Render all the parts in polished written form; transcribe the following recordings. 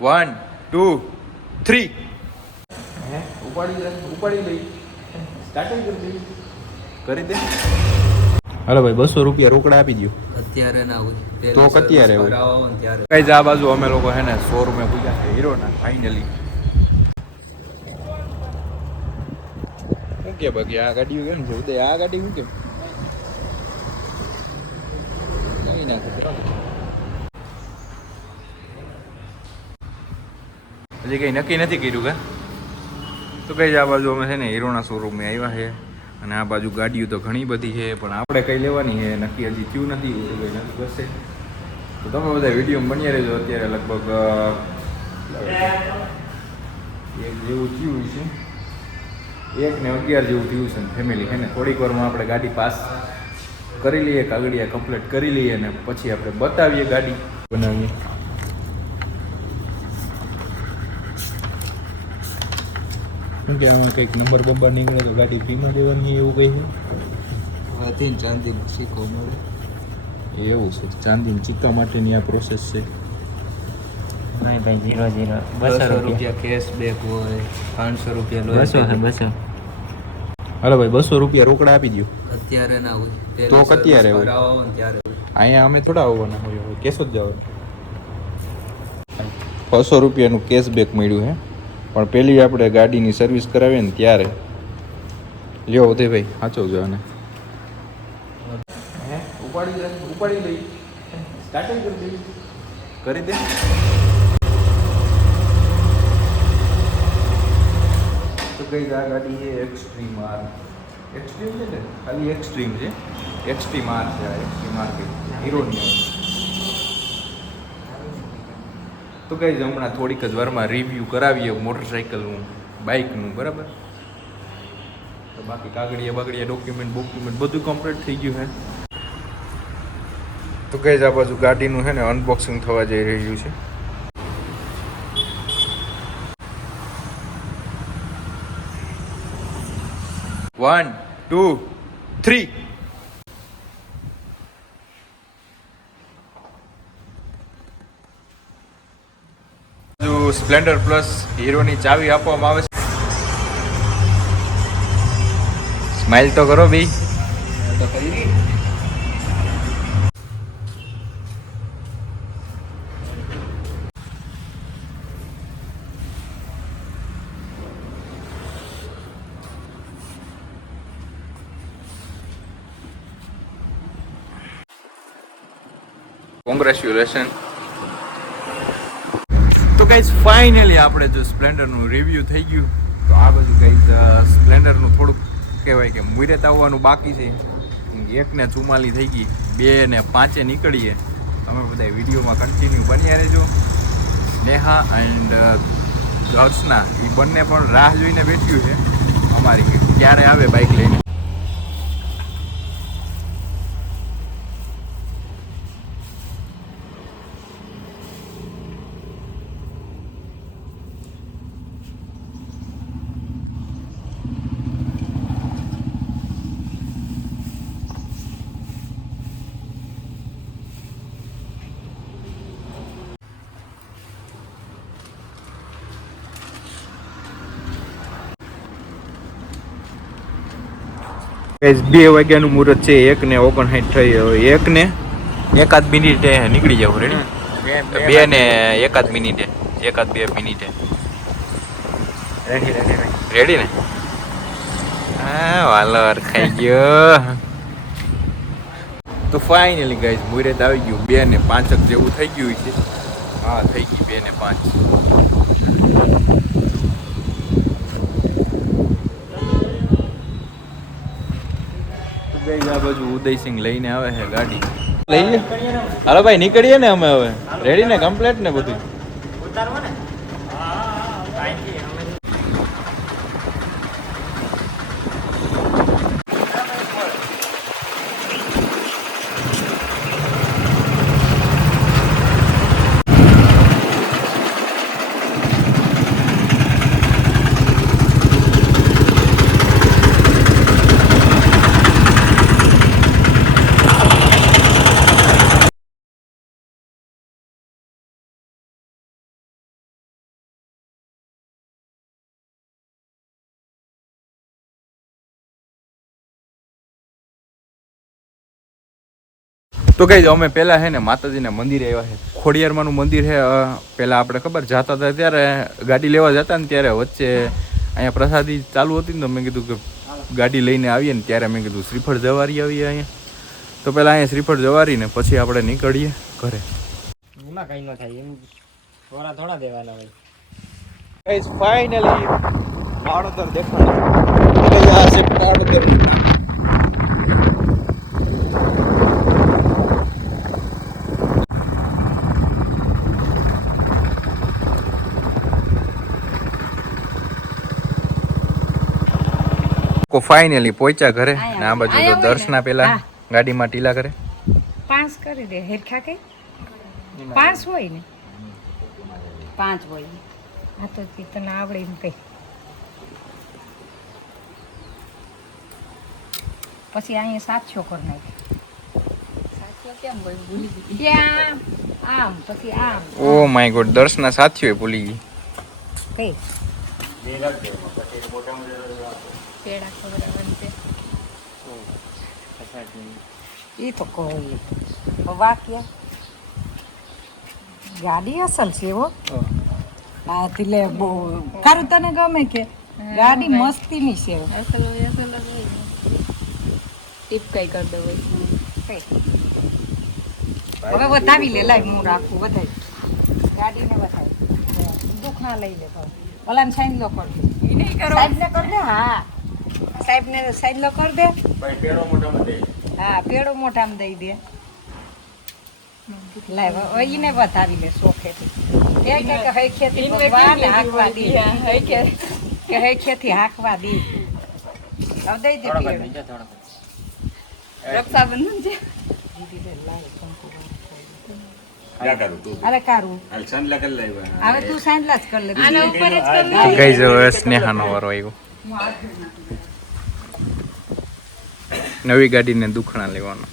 1 2 3 ઉપાડી લઈ સ્ટાર્ટિંગ કરી દે. હાલો ભાઈ 200 રૂપિયા રોકડા આપી દો. અત્યારે ના હોય તો અત્યારે કઈ આ બાજુ અમે લોકો હે ને શોરૂમે પૂછ્યા છે હીરોના ફાઇનલી. શું કે બાકી આ ગાડી કેમ છે ઉદય? આ ગાડી શું કેમ નહીં નાખે? હજી કંઈ નક્કી નથી કર્યું કે તો કઈ આ બાજુ અમે છે ને હીરોના શોરૂમે આવ્યા છે અને આ બાજુ ગાડીઓ તો ઘણી બધી છે પણ આપણે કઈ લેવાની છે નક્કી હજી થયું નથી. કંઈ નક્કી કરશે તો તમે બધા વિડીયો બન્યા રહેજો. અત્યારે લગભગ એક જેવું થયું છે, 1 ને 11 જેવું થયું છે. ફેમિલી છે ને થોડીક વારમાં આપણે ગાડી પાસ કરી લઈએ, કાગળિયા કમ્પ્લીટ કરી લઈએ અને પછી આપણે બતાવીએ ગાડી બનાવીએ. શું કે આમાં કંઈક નંબર બંબર નીકળે તો ગાડી ફ્રીમાં દેવાની એવું કંઈ છે? આથી ચાંદીનો સિક્કો મળે એવું છે? ચાંદીની સિક્કા માટેની આ પ્રોસેસ છે? નહીં ભાઈ, 0 200 રૂપિયા કેશબેક હોય, 500 રૂપિયા 200. હાલો ભાઈ 200 રૂપિયા રોકડા આપી દો. અત્યારે ના હોય તો અત્યારે હોય ત્યારે અહીંયા અમે થોડા આવવાના હોય, કેશ જ જવાનું. 600 રૂપિયાનું કેશબેક મળ્યું હે પણ પેલી આપણે ગાડીની સર્વિસ કરાવીએ ને ત્યારે લ્યો ઉદયભાઈ સાચવજો આને. ઉપાડી લઈ સ્ટાર્ટિંગ કરી દે. તો કઈ આ ગાડી છે એક્સ્ટ્રીમ આર. એક્સ્ટ્રીમ છે ને ખાલી એક્સ્ટ્રીમ છે, એક્સ્ટ્રીમ આર છે. આ એક્સ્ટ્રીમ આર કે હીરોની. તો કઈ હમણાં થોડીક જ વારમાં રિવ્યૂ કરાવીએ મોટરસાઇકલનું, બાઇકનું, બરાબર? તો બાકી કાગળિયા બાગળિયા ડોક્યુમેન્ટ બધું કમ્પ્લીટ થઈ ગયું છે. તો કઈ આ બાજુ ગાડીનું છે ને અનબોક્સિંગ થવા જઈ રહ્યું છે. One, 2, 3. સ્પ્લેન્ડર પ્લસ હીરોની ચાવી આપવામાં આવે છે. સ્માઈલ તો કરો ભાઈ. કોંગ્રેચ્યુલેશન. તો ગાઈઝ ફાઇનલી આપણે જો સ્પ્લેન્ડરનું રિવ્યૂ થઈ ગયું. તો આ બાજુ ગાઈઝ સ્પ્લેન્ડરનું થોડુંક કહેવાય કે મુહૂર્ત આવવાનું બાકી છે. 1 ને 44 થઈ ગઈ, 2 ને 5 નીકળીએ. તમે બધા વિડીયોમાં કન્ટિન્યુ બન્યા રહેજો. નેહા એન્ડ દર્શના એ બંને પણ રાહ જોઈને બેઠ્યું છે અમારી ક્યારે આવે બાઇક લઈને. ગાઈઝ 2 વાગ્યાનું મુહૂર્ત છે. 1 ને 59 થઈ. હવે 1 ને 1 મિનિટે નીકળી જવું. રેડી? 2 ને 1 મિનિટે, 1-2 મિનિટે રેડી ને? હા વાલર ખાઈ ગયો. તો ફાઇનલી ગાઈઝ મુહૂર્ત આવી ગયું. 2 ને 5 જેવું થઈ ગયું છે. હા થઈ ગઈ 2 ને 5. આ બાજુ ઉદયસિંહ લઈને આવે છે ગાડી. લઈએ હાલો ભાઈ નીકળીએ ને અમે હવે. રેડી ને? કમ્પ્લીટ ને બધું? તો કઈ અમે પહેલા હે ને માતાજીના મંદિરે આવ્યા છે. ખોડિયારમાંનું મંદિર છે. પહેલા આપણે ખબર જતા હતા ત્યારે ગાડી લેવા જતા ને ત્યારે વચ્ચે અહીંયા પ્રસાદી ચાલુ હતી ને તો મેં કીધું કે ગાડી લઈને આવીએ ને ત્યારે મેં કીધું શ્રીફળ જવારી આવીએ અહીંયા. તો પહેલાં અહીંયા શ્રીફળ જવારીને પછી આપણે નીકળીએ ઘરે. એમાં કઈ ન થાય એમ થોડા દેવાના હોય. ગાઈસ ફાઇનલી પાડોદર દેખાણું. આ છે પાડોદર. ફાઇનલી પહોંચ્યા ઘરે ને આ બાજુ તો દર્શના પેલા ગાડીમાં ટીલા કરે. 5 કરી દે હેરખા કે 5 હોય ને 5 હોય. આ તો તને આવડે એમ કઈ. પછી અહીંયા 700 કરી નાખે. 700 કેમ હોય ભૂલી ગઈ. ત્યાં આમ પછી આમ. ઓ માય ગોડ દર્શના સાથીઓ ભૂલી ગઈ. કઈ પેડા ખવડાવવાનું છે. એ તો કોઈ વાક્ય ગાડી અસલ છે હો. હા એટલે બહુ ખરું તને ગમે કે ગાડી મસ્તીની છે. અસલ હોય અસલ જ હોય. ટીપ કઈ કરી દો હોય. હવે વધાવી લે લાય હું રાખું વધાવી ગાડીને વધાવી દુઃખ ના લઈ લે તો ઓલાને સાઈન લો કર દે. એ નહીં કરો સાઈડ ને કર દે. હા સાહેબને સાઈડ લો કર દે. પેડો મોટામાં દે. હા પેડો મોટામાં દઈ દે. લાય એને વધાવી લે સોખેથી. કે હે ખેતી ભગવાન હાંકવા દે. કે હે ખેતી હાંકવા દે. હવે દઈ દે પેડો. રક્ષાબંધન છે. અરે કારું હવે તું સાંજલા જ કર લે. આના ઉપર જ કર લે. ગઈ જો સ્નેહાનો વારો આવ્યો. નવી ગાડીને દુખણા લેવાનો.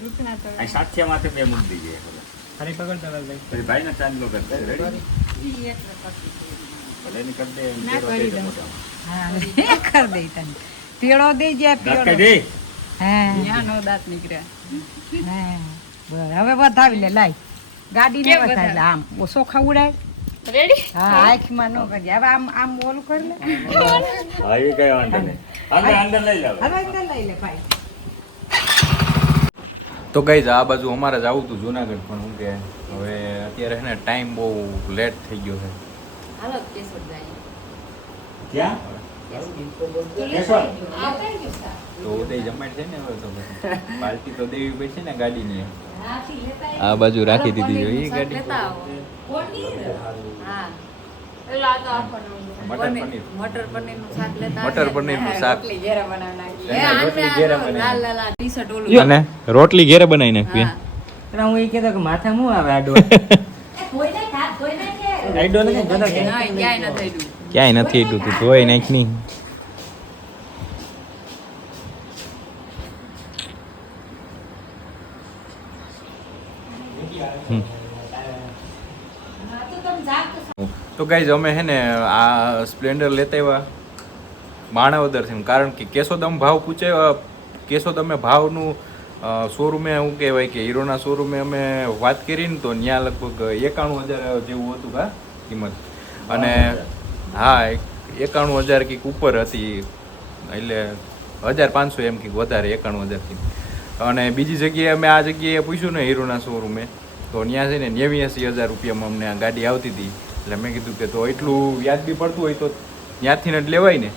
દુખણા તો આ સાથિયા માથે બે મૂકી દીજે. ખાલી પકડ દવા લઈ. પછી ભાઈને ચાંદલો કરતા રેડી. ઈ એટલે પછી ભલે ની કરી દે. ના કરી દઉં. હા કર દે તને. પેડો દે જે દાંત પેડો. દે. હા યાનો દાંત નીકળ્યા. હા બરાબર હવે વધાવી લે લાય. ગાડીને વધાવી લે. આમ સોખા ઉડાય. રેડી? હા આંખમાં ન કરજે. હવે આમ આમ ઓલું કરી લે. હા એ કઈ વાંધો નહીં. અંદર લઈ જાવ. હવે અંદર લઈ લે ભાઈ. તો ગઈ આ બાજુ અમારે જ આવું હતું જુનાગઢ પણ હું કે હવે અત્યારે છે ને ટાઈમ બહુ લેટ થઈ ગયો છે. હાલો કેસોદ જાય. ક્યાં? તો ઉદય જમાડ છે ને હવે તો પછી પાર્ટી તો દેવી પડશે ને ગાડીની. આ બાજુ રાખી દીધી જો એ ગાડી. મટર પનીરનું શાક લેતા. મટર પનીરનું શાક રોટલી ઘેરે બનાવી નાખી. રોટલી ઘેરે બનાવી. લાલ લાલ ટી-શર્ટ ઓલું. અને રોટલી ઘેરે બનાવી નાખવી. હું એ કહેતો કે માથા હું આવે આડો કોઈને ખાત કોઈને કે. આડો નથી જોતો કે ના ક્યાંય ન થઈડું. ક્યાંય નથી એટલું તું ધોઈ નાખ નહીં. તો ગાઈઝ અમે હે ને આ સ્પ્લેન્ડર લેતા આવ્યા માણાવદરથી, કારણ કે કેશોદમ ભાવ પૂછાય. કેશોદમે ભાવનું શોરૂમે શું કહેવાય કે હીરોના શોરૂમે અમે વાત કરી ને તો ત્યાં લગભગ 91,000 જેવું હતું કા કિંમત. અને હા 91,000 કંઈક ઉપર હતી, એટલે 1,500 એમ કંઈક વધારે 91,000 થી. અને બીજી જગ્યાએ અમે આ જગ્યાએ પૂછ્યું ને હીરોના શોરૂમે તો ત્યાં છે ને 89,000 રૂપિયામાં અમને આ ગાડી આવતી હતી. એટલે મેં કીધું કે તો એટલું વ્યાજબી પડતું હોય તો ત્યાંથી જ લેવાય ને.